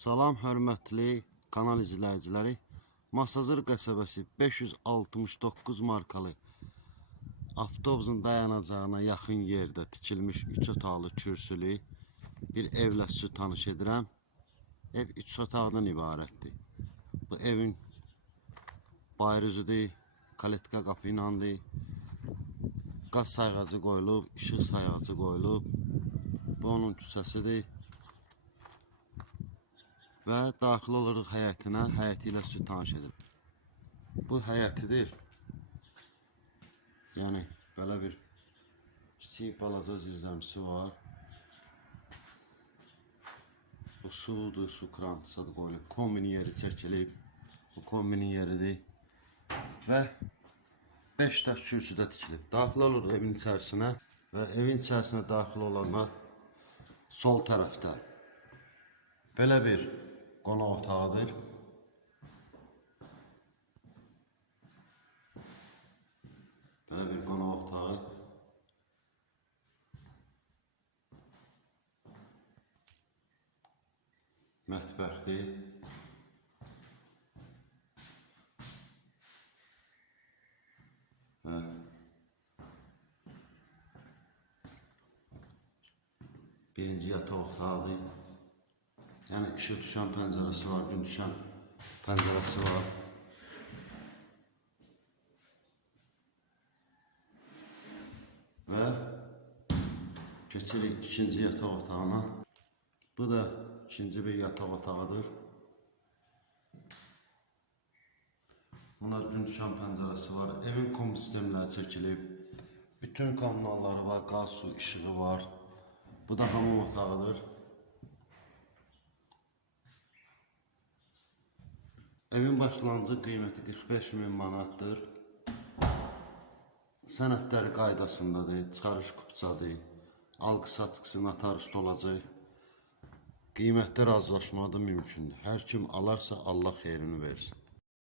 Salam hörmətli kanal izləyiciləri. Masazır qəsəbəsi 569 markalı avtobusun dayanacağına yaxın yerdə tikilmiş 3 otaqlı kürsülü bir evlə sizi tanış edirəm. Ev 3 otaqdan ibarətdir. Bu evin bayrızıdır, kaletka qapı iləndir. Qaz sayğacı qoyulub, işıq sayğacı qoyulub. Bu onun küçəsidir. Və daxil oluruq həyətinə, həyəti ilə sizi tanış edim. Bu həyətidir. Yəni belə bir kiçik balaca zirzəmisi var. Bu sudur, su krantısı da qoyulub. Kombinin yeri çəkilib. Bu kombinin yeridir. Və 5 daş kürsüdə tikilib. Daxil oluruq evin içərisinə və evin içərisinə daxil olanda sol tərəfdə belə bir qonaq otağıdır. Belə bir qonaq otağı. Mətbəxdir. Və birinci yataq otağıdır. Yəni işıq düşən pəncərəsi var, gün düşən pəncərəsi var. Və keçirik ikinci yataq otağına. Bu da ikinci bir yataq otağıdır. Bunlar gün düşən pəncərəsi var. Evin kom sistemləri çəkilib. Bütün kommunalları var, qaz, su, işığı var. Bu da hamam otağıdır. Evin başlanğıcı qiyməti 45 min manatdır. Sənədləri qaydasındadır, çıxarış kupçadır, alqı satqısı notarist olacaq. Qiymətdə razılaşmaq da mümkündür. Hər kim alarsa Allah xeyrini versin.